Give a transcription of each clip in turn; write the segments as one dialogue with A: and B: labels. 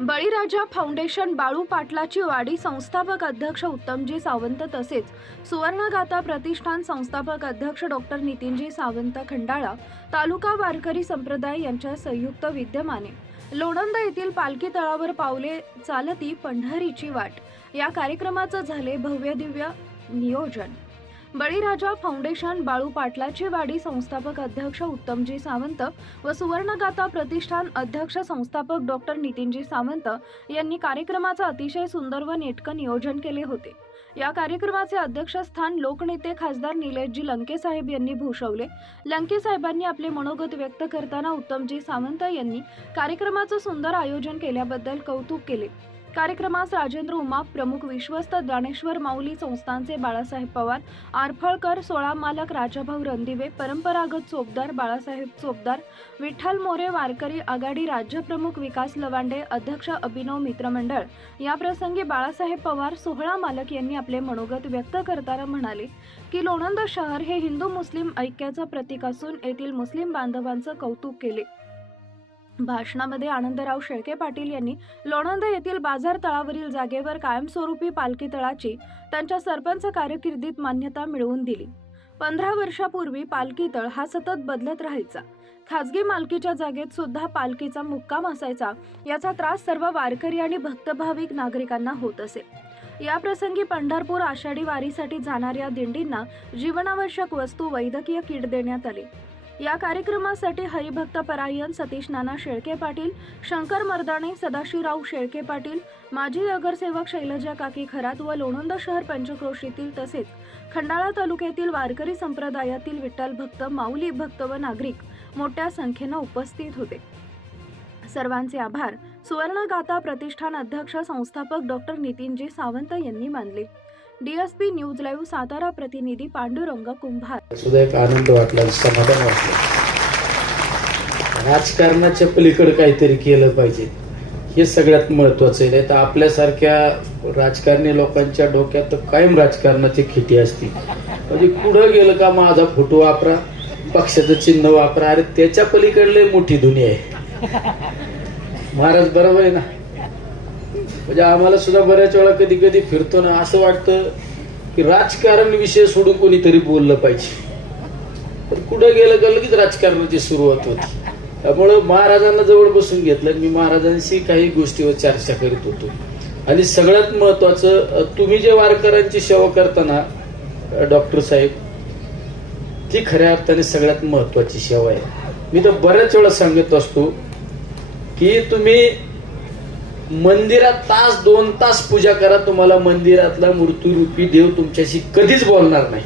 A: बळीराजा foundation Balu पाटलाची वाडी संस्थापक अध्यक्ष उत्तमजी सावंत तसेच सुवर्णगाथा प्रतिष्ठान संस्थापक अध्यक्ष डॉक्टर नितीनजी सावंत खंडाळा तालुका वारकरी संप्रदाय यांच्या संयुक्त विद्यमाने. लोणंद येथील पालखी तळावर पावले चालती पंढरीची वाट. या कार्यक्रमाचं झाले भव्य दिव्य नियोजन. बळीराजा फाउंडेशन बाळू पाटलाची वाडी संस्थापक अध्यक्ष उत्तमजी सावंत व सुवर्णगाथा प्रतिष्ठान अध्यक्ष संस्थापक डॉक्टर नितीनजी सावंत यांनी कार्यक्रमाचं अतिशय सुंदर व नेटकं नियोजन केले होते. या कार्यक्रमाचे अध्यक्षस्थान लोकनेते खासदार निलेशजी लंकेसाहेब यांनी भूषवले. लंकेसाहेबांनी आपले मनोगत व्यक्त करताना उत्तमजी सावंत यांनी कार्यक्रमाचं सुंदर आयोजन केल्याबद्दल कौतुक केले. कार्यक्रमास राजेंद्र उमाप प्रमुख विश्वस्त ज्ञानेश्वर माऊली संस्थानचे बाळासाहेब पवार आरफळकर सोळा मालक राजाभाऊ रणदिवे परंपरागत चोपदार बाळासाहेब चोपदार विठ्ठल मोरे वारकरी आघाडी राज्यप्रमुख विकास लवांडे अध्यक्ष अभिनव मित्रमंडळ. या प्रसंगी बाळासाहेब पवार सोहळा मालक यांनी आपले मनोगत व्यक्त करताना म्हणाले की लोणंद शहर हे हिंदू मुस्लिम ऐक्याचं प्रतीक असून येथील मुस्लिम बांधवांचं कौतुक केले. भाषणामध्ये आनंदराव शेळके पाटील यांनी लोणंद येथील बाजार तळावरील जागेवर कायमस्वरूपी पालखी तळाची त्यांच्या सरपंच कारकिर्दीत मान्यता मिळवून दिली. पंधरा वर्षापूर्वी पालखी तळ हा सतत बदलत राहायचा. खाजगी मालकीच्या जागेत सुद्धा पालखीचा मुक्काम असायचा याचा त्रास सर्व वारकरी आणि भक्तभाविक नागरिकांना होत असे. या प्रसंगी पंढरपूर आषाढी वारीसाठी जाणाऱ्या दिंडींना जीवनावश्यक वस्तू वैद्यकीय किट देण्यात आली. या कार्यक्रमासाठी हरिभक्त परायण सतीश नाना शेळके पाटील शंकर मर्दाणे सदाशिवराव शेळके पाटील माजी नगरसेवक शैलजा काकी खरात व लोणंद शहर पंचक्रोशीतील तसेच खंडाळा तालुक्यातील वारकरी संप्रदायातील विठ्ठल भक्त माऊली भक्त व नागरिक मोठ्या संख्येनं उपस्थित होते. सर्वांचे आभार. सुवर्णगाथा प्रतिष्ठान अध्यक्ष संस्थापक डॉक्टर नितीनजी सावंत यांनी मानले. डीएसपी न्यूज लाईव्ह सातारा प्रतिनिधी पांडुरंग कुंभार.
B: सुद्धा एक आनंद वाटला समाधान वाटलं. राजकारणाच्या पलीकडे काहीतरी केलं पाहिजे. हे सगळ्यात महत्वाचं आहे. नाही तर आपल्यासारख्या राजकारणी लोकांच्या डोक्यात तर कायम राजकारणाची खिटी असते म्हणजे कुठं गेलं का माझा फोटो वापरा पक्षाचं चिन्ह वापरा. अरे त्याच्या पलीकडले मोठी दुनिया आहे. महाराज बरोबर आहे ना? म्हणजे आम्हाला सुद्धा बऱ्याच वेळा कधी कधी फिरतो ना असं वाटतं की राजकारण विषय सोडून कोणीतरी बोललं पाहिजे. पण कुठं गेलं का लगेच राजकारणाची सुरुवात होती. त्यामुळं महाराजांना जवळ बसून घेतलं. मी महाराजांशी काही गोष्टीवर चर्चा करीत होतो. आणि सगळ्यात महत्वाचं तुम्ही जे वारकऱ्यांची सेवा करताना डॉक्टर साहेब ती खऱ्या अर्थाने सगळ्यात महत्वाची सेवा आहे. मी तर बऱ्याच वेळा सांगत असतो की तुम्ही मंदिरात तास दोन तास पूजा करा तुम्हाला मंदिरातला मूर्तीरूपी देव तुमच्याशी कधीच बोलणार नाही.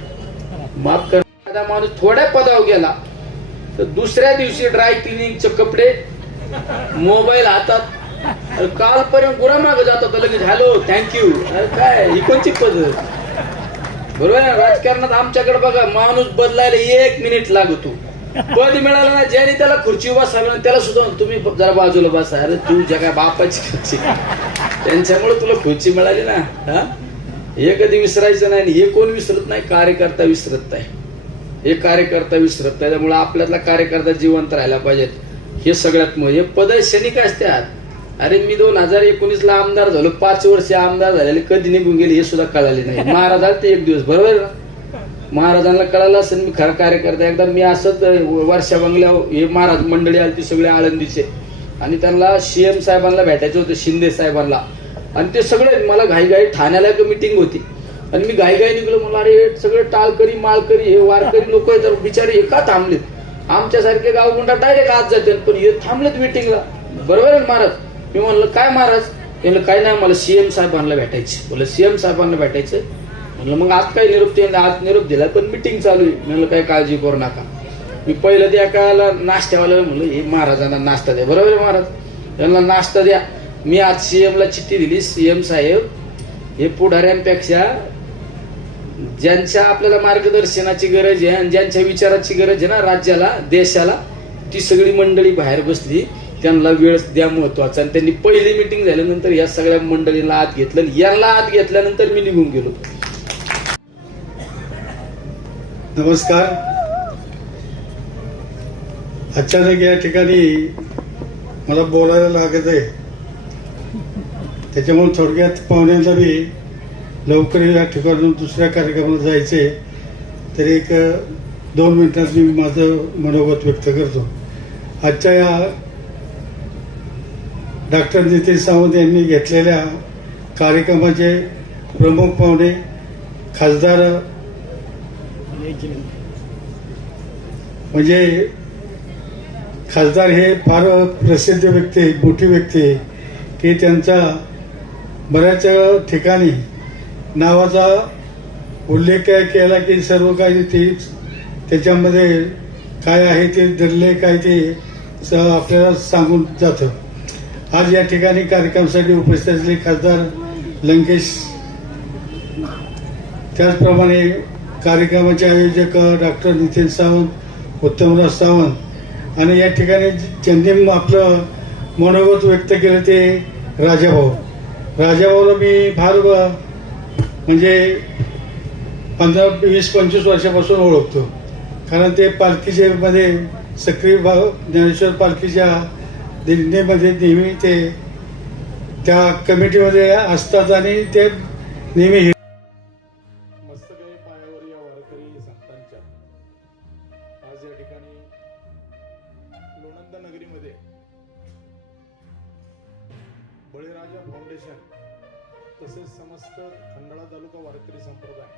B: माफ करा. माणूस थोड्या पदावर गेला तर दुसऱ्या दिवशी ड्राय क्लिनिंगचे कपडे मोबाईल हातात कालपर्यंत गुरामाग जात होता लगेच हॅलो थँक्यू अरे काय ही कोणची पद्धत? बरोबर ना? राजकारणात आमच्याकडे बघा माणूस बदलायला एक मिनिट लागतो. पद मिळालं ना ज्याने त्याला खुर्ची बसावलं ना त्याला सुद्धा तुम्ही जरा बाजूला बसा. अरे तू जगा बापाची खुर्ची. त्यांच्यामुळे तुला खुर्ची मिळाली ना हा? हे कधी विसरायचं नाही हे कोण विसरत नाही? कार्यकर्ता विसरत नाही. हे कार्यकर्ता विसरत नाही. त्यामुळे आपल्यातला कार्यकर्ता जिवंत राहायला पाहिजेत. हे सगळ्यात म्हणजे पद क्षणिक असतात. अरे मी दोन हजार एकोणीस ला आमदार झालो. पाच वर्ष आमदार झालेले. कधी निघून गेले हे सुद्धा कळाले नाही. महाराज आले ते एक दिवस. बरोबर ना महाराजांना कळालं असेल मी खरा कार्यकर्ता एकदा मी असंच वर्षा बंगल्या हे महाराज मंडळी आली ती सगळे आळंदीचे. आणि त्यांना सीएम साहेबांना भेटायचे होते शिंदे साहेबांना. आणि ते सगळे मला घाईघाई ठाण्याला एक मिटिंग होती. आणि मी घाईघाई निघलो मला अरे सगळे टाळकरी माळकरी हे वारकरी लोक तर बिचारे हे का थांबलेत. आमच्यासारखे गावगुंडा डायरेक्ट आज जाते पण हे थांबलेत मिटिंगला बरोबर आहे महाराज? मी म्हणलं काय महाराज? ते काय नाही मला सीएम साहेबांना भेटायचे. बोल सीएम साहेबांना भेटायचं? म्हणलं मग आज काय निरोप ते आज निरोप दिला पण मिटिंग चालू आहे. म्हणलं काय काळजी करू नका. मी पहिलं त्या काळाला नाश्त्यावाल्याला म्हणलं हे महाराजांना नाश्ता द्या. बरोबर आहे महाराज. यांना नाश्ता द्या. मी आज सीएम ला चिठ्ठी दिली सीएम साहेब हे पुढाऱ्यांपेक्षा ज्यांच्या आपल्याला मार्गदर्शनाची गरज आहे आणि ज्यांच्या विचाराची गरज आहे ना राज्याला देशाला ती सगळी मंडळी बाहेर बसली त्यांना वेळ द्या महत्त्वाचा. आणि त्यांनी पहिली मिटिंग झाल्यानंतर या सगळ्या मंडळींना आत घेतलं यांना आत घेतल्यानंतर मी निघून गेलो.
C: नमस्कार. अचानक या ठिकाणी मला बोलायला लागत आहे. त्याच्यामुळे थोडक्यात पाहुण्यांना बी लवकर या ठिकाणून दुसऱ्या कार्यक्रमाला जायचे. तर एक दोन मिनिटात मी माझं मनोगत व्यक्त करतो. आजच्या या डॉक्टर नितीन सावंत यांनी घेतलेल्या कार्यक्रमाचे प्रमुख पाहुणे खासदार म्हणजे खासदार हे फार प्रसिद्ध व्यक्ती आहेत, मोठी व्यक्ती आहे की त्यांचा बऱ्याच ठिकाणी नावाचा उल्लेख काय केला की सर्व काही ते त्याच्यामध्ये काय आहे ते धरले काय ते स- आपल्याला सांगून जातं. आज या ठिकाणी कार्यक्रमासाठी उपस्थित असलेले खासदार लंकेश. त्याचप्रमाणे कार्यक्रमाचे आयोजक डॉक्टर नितीन सावंत उत्तमराव सावंत. आणि या ठिकाणी ज्यांनी आपलं मनोगत व्यक्त केलं ते राजाभाऊ राजाभाऊला मी फार म्हणजे पंधरा वीस पंचवीस वर्षापासून ओळखतो. कारण ते पालखीचे मध्ये सक्रिय भाव ज्ञानेश्वर पालखीच्या दिंडीमध्ये नेहमी ते त्या कमिटीमध्ये असतात आणि ते नेहमी
D: बळीराजा फाउंडेशन तसेच समस्त खंडाळा तालुका वारकरी संप्रदाय